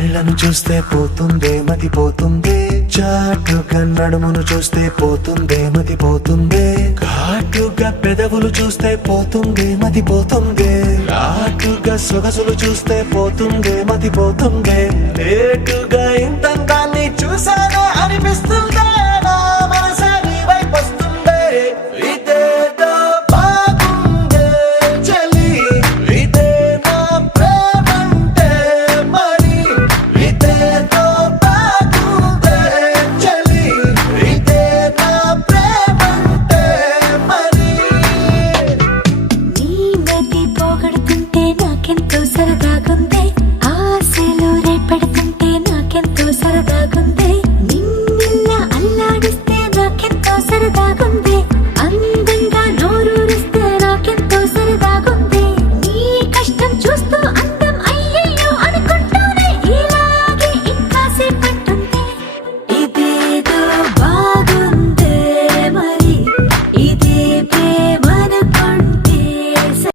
కళ్ళను చూస్తే పోతుందే మతి పోతుందే, చాటుగా నడుమును చూస్తే పోతుందే మతి పోతుందే, ఘాటుగా పెదవులు చూస్తే పోతుందే మతి పోతుందే, ఘాటుగా సొగసులు చూస్తే పోతుందే మతి పోతుందే, లేటుగా ఇంతందాన్ని చూసానే అనిపిస్తుందే, నా మనసే నీ వైపు వస్తుందే. ఇదేదో బాగుందే చలి, ఇదే నా ప్రేమంటే మరి, ఇదేదో బాగుందే చలి, ఇదే నా ప్రేమంటే మరి. నీ మతి పోగొడుతుంటే నాకెంతో సరదాగుందే, ఆశలు రేపడుతుంటే